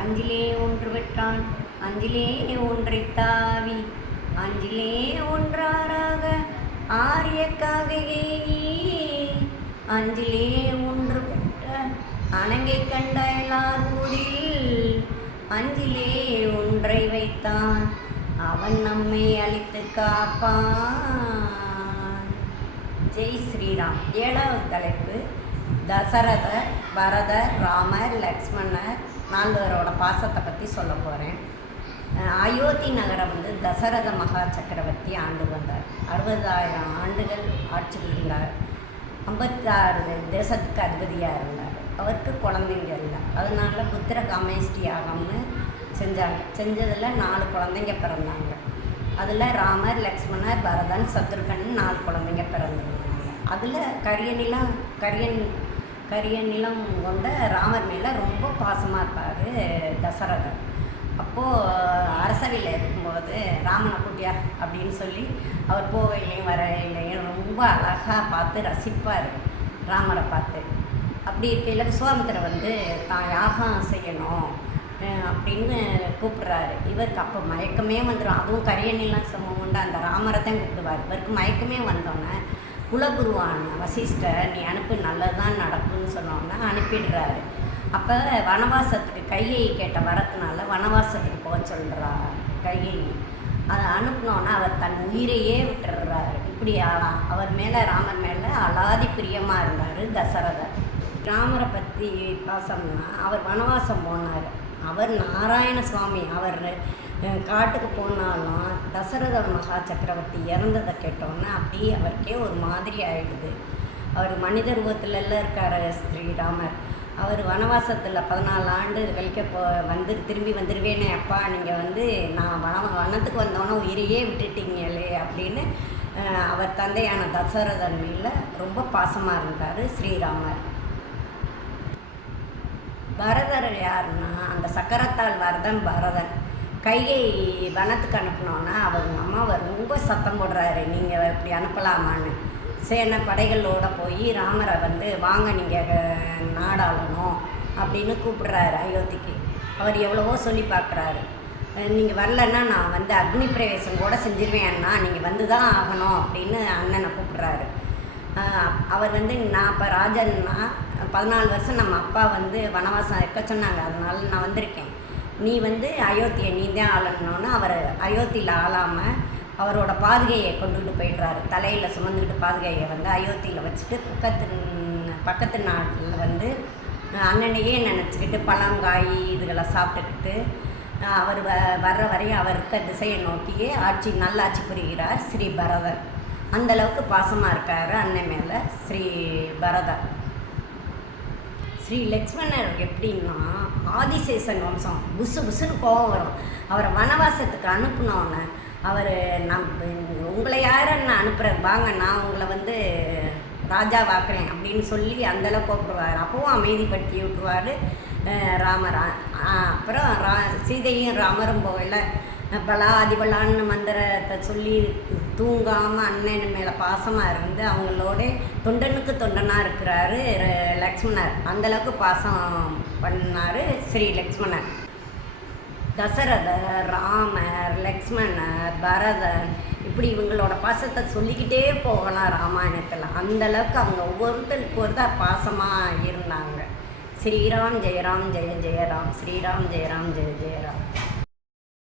அஞ்சிலே ஒன்று பெற்றான் அஞ்சிலே ஒன்றைத் தாவி அஞ்சிலே ஒன்றாராக ஆரியக்காகையே அஞ்சிலே ஒன்று பெற்ற அணங்கை கண்ட எல்லாரூரில் அஞ்சிலே ஒன்றை வைத்தான் அவன் நம்மை அழித்து காப்பான். ஜெய் ஸ்ரீராம். 7வது தலைப்பு தசரதர், பரதர், ராமர், லக்ஷ்மணர் 4 பேரோட பாசத்தை பற்றி சொல்ல போகிறேன். அயோத்தி நகரம் தசரத மகா சக்கரவர்த்தி ஆண்டு வந்தார். 60,000 ஆண்டுகள் ஆட்சி புரிந்தார். 56 தேசத்துக்கு அதிபதியாக இருந்தார். அவருக்கு குழந்தைங்க இல்லை. அதனால புத்திர காமேஷ்டி யாகம்னு செஞ்சதில் 4 குழந்தைங்க பிறந்தாங்க. அதில் ராமர், லக்ஷ்மணர், பரதன், சத்ருகன் 4 குழந்தைங்க பிறந்திருந்தாங்க. அதில் கரிய நிலம் கொண்ட ராமர் மேலே ரொம்ப பாசமாக இருப்பார் தசரதர். அப்போது அரசவையில் இருக்கும்போது ராமனை கூட்டியா அப்படின்னு சொல்லி அவர் போவையிலையும் வரையிலையும் ரொம்ப அழகாக பார்த்து ரசிப்பார் ராமரை பார்த்து. அப்படி இருக்கையில் விஸ்வாமித்திரர் தான் யாகம் செய்யணும் அப்படின்னு கூப்பிட்றாரு. இவருக்கு அப்போ மயக்கமே வந்துடும். அதுவும் கரிய நிலம் சமம் கொண்டு அந்த ராமரை தான் கூப்பிடுவார். இவருக்கு மயக்கமே வந்தோன்னே குலகுருவான வசிஷ்டர் நீ அனுப்பு நல்லதுதான் நடக்கும்னு சொன்னோன்னே அனுப்பிடுறாரு. அப்போ வனவாசத்துக்கு கையை கேட்ட வரத்தினால வனவாசத்துக்கு போக சொல்கிறார் கையை. அதை அனுப்பினோன்னா அவர் தன் உயிரையே விட்டுடுறாரு. இப்படி அவர் மேலே ராமர் மேலே அலாதி பிரியமாக இருந்தார் தசரதர். ராமரை பற்றி பாசம்னா அவர் வனவாசம் போனார். அவர் நாராயண சுவாமி. அவர் காட்டுக்கு போனாலும் தசரத மகா சக்கரவர்த்தி இறந்ததை கேட்டோன்னே அப்படியே அவருக்கே ஒரு மாதிரி ஆகிடுது. அவர் மனித ரூபத்திலெல்லாம் இருக்கார் ஸ்ரீராமர். அவர் வனவாசத்தில் 14 ஆண்டு கழிக்க திரும்பி வந்துடுவேனே அப்பா, நீங்கள் நான் வனத்துக்கு வந்தோன்னே உயிரையே விட்டுட்டீங்களே அப்படின்னு அவர் தந்தையான தசரதன் மேலே ரொம்ப பாசமாக இருந்தார் ஸ்ரீராமர். பரதர் யாருன்னா அந்த சக்கரத்தால் வரதன் பரதன். கையை வனத்துக்கு அனுப்பினோன்னா அவங்க அம்மாவை ரொம்ப சத்தம் போடுறாரு, நீங்கள் இப்படி அனுப்பலாமான்னு. சேனை படைகளோடு போய் ராமரை வாங்க நீங்கள் நாடாளணும் அப்படின்னு கூப்பிடுறாரு அயோத்திக்கு. அவர் எவ்வளவோ சொல்லி பார்க்குறாரு. நீங்கள் வரலன்னா நான் அக்னி பிரவேசம் கூட செஞ்சிருவேன் அண்ணா, நீங்கள் தான் ஆகணும் அப்படின்னு அண்ணனை கூப்பிட்றாரு. அவர் நான் இப்போ ராஜன்னா 14 வருஷம் நம்ம அப்பா வனவாசம் இருக்க சொன்னாங்க, அதனால நான் வந்திருக்கேன். நீ அயோத்தியை நீ தான் ஆளணுன்னு அவர் அயோத்தியில் ஆளாமல் அவரோட பாதுகையை கொண்டுகிட்டு போய்ட்றாரு. தலையில் சுமந்துக்கிட்டு பாதுகையை அயோத்தியில் வச்சுட்டு பக்கத்து நாட்டில் அண்ணனையே நினச்சிக்கிட்டு பழங்காய் இதுகளை சாப்பிட்டுக்கிட்டு அவர் வர்ற வரையும் அவர் இருக்க திசையை நோக்கியே நல்லாட்சி புரிகிறார் ஸ்ரீ பரதர். அந்தளவுக்கு பாசமாக இருக்கார் அண்ணன் மேலே ஸ்ரீ பரதர். ஸ்ரீ லக்ஷ்மணர் எப்படின்னா ஆதிசேஷன் வம்சம். புசுன்னு கோபம் வரும். அவரை வனவாசத்துக்கு அனுப்பினோன்னே அவர் உங்களை யாருன்னு அனுப்புகிறேன் வாங்க, நான் உங்களை ராஜா வாக்குறேன் அப்படின்னு சொல்லி அந்தளவுக்கு கூப்பிடுவார். அப்பவும் அமைதிப்படுத்தி விட்டுருவார் ராமர். அப்புறம் சீதையும் ராமரும் போகல பலா அதிபலான்னு மந்திரத்தை சொல்லி தூங்காமல் அண்ணன் மேலே பாசமாக இருந்து அவங்களோட தொண்டனுக்கு தொண்டனாக இருக்கிறாரு லக்ஷ்மணர். அந்தளவுக்கு பாசம் பண்ணார் ஸ்ரீ லக்ஷ்மணர். தசரதர், ராமர், லக்ஷ்மணர், பரதன் இப்படி இவங்களோட பாசத்தை சொல்லிக்கிட்டே போகலாம் ராமாயணத்தில். அந்தளவுக்கு அவங்க ஒவ்வொருத்தருக்கு ஒருத்தர் பாசமாக இருந்தாங்க. ஸ்ரீராம் ஜெயராம் ஜெய ஜெயராம், ஸ்ரீராம் ஜெயராம் ஜெய ஜெயராம்.